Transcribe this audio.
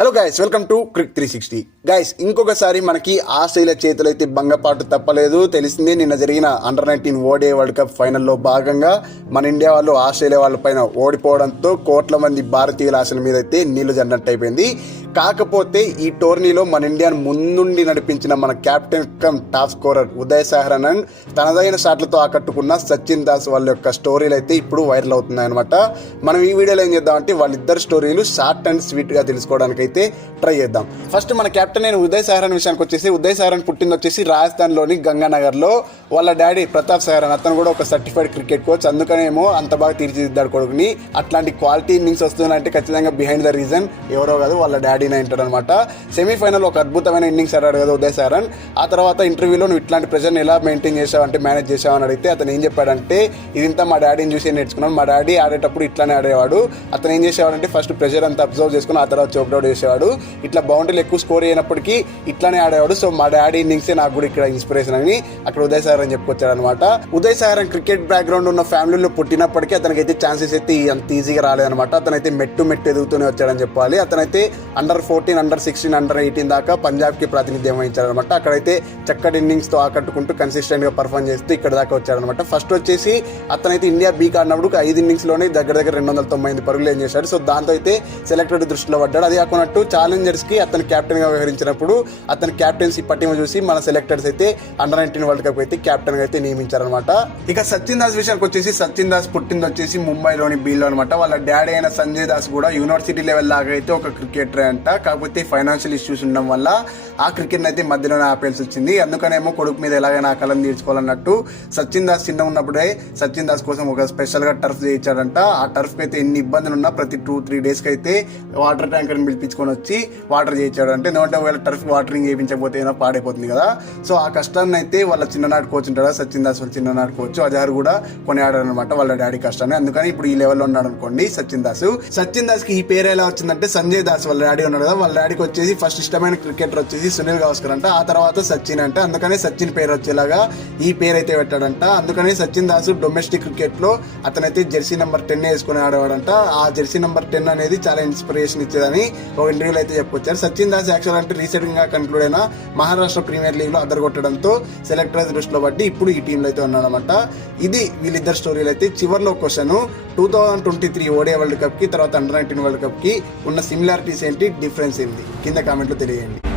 Hello guys, welcome to Crick 360. Guys, ఇంకొకసారి మనకి Australia చేతులైతే భంగపాటు తప్పలేదు. తెలిసిందే, నిన్న జరిగిన అండర్-19 ఓడిఐ వరల్డ్ కప్ ఫైనల్లో భాగంగా మన ఇండియా వాళ్ళు ఆస్ట్రేలియా వాళ్ళ పైన ఓడిపోవడంతో కోట్ల మంది భారతీయుల ఆశల మీద అయితే నీళ్లు జన్నట్టు అయిపోయింది. కాకపోతే ఈ టోర్నీలో మన ఇండియాను ముందుండి నడిపించిన మన captain cum top scorer Uday Saharan తనదైన షాట్లతో ఆకట్టుకున్న సచిన్ దాస్ వాళ్ళ యొక్క స్టోరీలు అయితే ఇప్పుడు వైరల్ అవుతున్నాయి అనమాట. మనం ఈ వీడియోలో ఏం చేద్దామంటే వాళ్ళిద్దరు స్టోరీలు షార్ట్ అండ్ స్వీట్ గా తెలుసుకోవడానికి అయితే ట్రై చేద్దాం. ఫస్ట్ మన కెప్టెన్ అయిన ఉదయ్ సహరన్ విషయానికి వచ్చేసి, ఉదయ్ సహరన్ పుట్టింది వచ్చేసి రాజస్థాన్లోని గంగానగర్ లో. వాళ్ళ డాడీ ప్రతాప్ సహరన్, అతను కూడా ఒక సర్టిఫైడ్ క్రికెట్ కోచ్. అందుకనేమో అంత బాగా తీర్చిదిద్దాడు కొడుకుని. అట్లాంటి క్వాలిటీ ఇన్నింగ్స్ వస్తున్నాయంటే ఖచ్చితంగా బిహైండ్ ద రీజన్ ఎవరో కాదు, వాళ్ళ డాడీ అంటాడు అనమాట. సెమీఫైనల్ ఒక అద్భుతమైన ఇన్నింగ్స్ ఆడాడు కదా ఉదయ్ సహరన్. ఆ తర్వాత ఇంటర్వ్యూలో నువ్వు ఇట్లాంటి ప్రెజర్ని ఎలా మెయింటైన్ చేసావు అంటే, మేనేజ్ చేసావు అని అడిగితే అతను ఏం చెప్పాడంటే, ఇదంతా మా డాడీని చూసి నేర్చుకున్నాను. మా డాడీ ఆడేటప్పుడు ఇట్లానే ఆడేవాడు. అతను ఏం చేసేవాడంటే ఫస్ట్ ప్రెజర్ అంతా అబ్జర్వ్ చేసుకుని ఆ తర్వాత చోక్డౌట్ చేసేవాడు. ఇట్లా బౌండరీలు ఎక్కువ స్కోర్ అయినప్పటికీ ఇట్లానే ఆడేవాడు. సో మా డాడీ ఇన్నింగ్సే నాకు కూడా ఇక్కడ ఇన్స్పిరేషన్ అని అక్కడ ఉదయ్ సహరన్ చెప్పుకొచ్చాడు అనమాట. ఉదయ్ సహరన్ క్రికెట్ బ్యాక్గ్రౌండ్ ఉన్న ఫ్యామిలీలో పుట్టినప్పటికీ అతనికైతే ఛాన్సెస్ అయితే అంత ఈజీగా రాలేదనమాట. అతనైతే మెట్టు ఎదుగుతూనే వచ్చాడని చెప్పాలి. అతనైతే అండర్-14, అండర్-16, అండర్-18 దాకా పంజాబ్కి ప్రాతినిధ్యం వహించాడనమాట. అక్కడైతే చక్కటి ఇన్నింగ్స్తో ఆకట్టుకుంటూ కన్సిస్టెంట్గా పర్ఫామ్ చేస్తూ ఇక్కడ దాకా వచ్చాడనమాట. ఫస్ట్ వచ్చేసి అతనైతే ఇండియా బీక్ ఆడినప్పుడు 5 ఇన్నింగ్స్లోనే దగ్గర 298 పరుగులు ఏం చేశాడు. సో దాంతో అయితే సెలెక్టెడ్ దృష్టిలో పడ్డాడు. అది కాకున్నట్టు ఛాలెంజర్స్కి అతను కెప్టెన్గా వ్యవహరించినప్పుడు అతని కెప్టెన్సీ పట్టిమ చూసి మన సెలెక్టర్స్ అయితే అండర్-19 వరల్డ్ కప్ అయితే కెప్టెన్గా అయితే నియమించారనమాట. ఇక సచిన్ దాస్ విషయానికి వచ్చేసి, సచిన్ దాస్ పుట్టింది వచ్చేసి ముంబైలోని బీల్లో అనమాట. వాళ్ళ డాడీ అయిన సంజయ్ దాస్ కూడా యూనివర్సిటీ లెవెల్ లాగా అయితే ఒక క్రికెటర్ అంట. కాకపోతే ఫైనాన్షియల్ ఇష్యూస్ ఉండడం వల్ల ఆ క్రికెట్ అయితే మధ్యలోనే ఆపేయాల్సి వచ్చింది. అందుకనేమో కొడుకు మీద ఎలాగైనా కలం తీర్చుకోవాలన్నట్టు సచిన్ దాస్ చిన్న ఉన్నప్పుడే సచిన్ దాస్ కోసం ఒక స్పెషల్ గా టర్ఫ్ చేయించాడంట. ఆ టర్ఫ్ కి అయితే ఎన్ని ఇబ్బందులు ఉన్నా ప్రతి 2-3 డేస్ కి అయితే వాటర్ ట్యాంకర్ పిలిపించుకొని వచ్చి వాటర్ చేయించాడు. అంటే ఎందుకంటే ఒకవేళ టర్ఫ్ వాటరింగ్ చేయించకపోతే ఏమైనా పాడైపోతుంది కదా. సో ఆ కష్టాన్ని అయితే వాళ్ళ చిన్ననాటి కోచ్ ఉంటాడు సచిన్ దాస్, వాళ్ళ చిన్ననాటి కోచ్ అజహర్ కూడా కొనియాడాడు అనమాట వాళ్ళ డాడీ కష్టాన్ని. అందుకని ఇప్పుడు ఈ లెవెల్లో ఉన్నాడు అనుకోండి సచిన్ దాస్. సచిన్ దాస్ కి ఈ పేరు ఎలా వచ్చిందంటే, సంజయ్ దాస్ వాళ్ళ డాడీ ఉన్నాడు కదా, వాళ్ళ డాడీకి వచ్చేసి ఫస్ట్ ఇష్టమైన క్రికెటర్ వచ్చేసి సునీల్ గవాస్కర్ అంట. ఆ తర్వాత సచిన్ అంట. అందుకనే సచిన్ పేరు వచ్చేలాగా ఈ పేరు అయితే పెట్టాడంట. అందుకనే సచిన్ దాస్ డొమెస్టిక్ క్రికెట్ లో అతనైతే జెర్సీ నెంబర్ 10 వేసుకుని ఆడేవాడంట. ఆ జెర్సీ నెంబర్ 10 అనేది చాలా ఇన్స్పిరేషన్ ఇచ్చేదని ఒక ఇంటర్వ్యూలో అయితే చెప్పుకొచ్చారు. సచిన్ దాస్ యాక్చువల్ అంటే రీసెంట్ గా కన్క్లూడ్ అయిన మహారాష్ట్ర ప్రీమియర్ లీగ్ లో అదరగొట్టడంతో సెలెక్టర్స్ దృష్టిలో పట్టి ఇప్పుడు ఈ టీంలో అయితే ఉన్నాడనమాట. ఇది వీళ్ళిద్దరు స్టోరీలు అయితే. చివరిలో క్వశ్చన్, 2023 ఓడిఐ వరల్డ్ కప్ కి తర్వాత అండర్-19 వరల్డ్ కప్ కి ఉన్న సిమిలారిటీస్ ఏంటి, డిఫరెన్స్ ఏంటి కింద కామెంట్లో తెలియండి.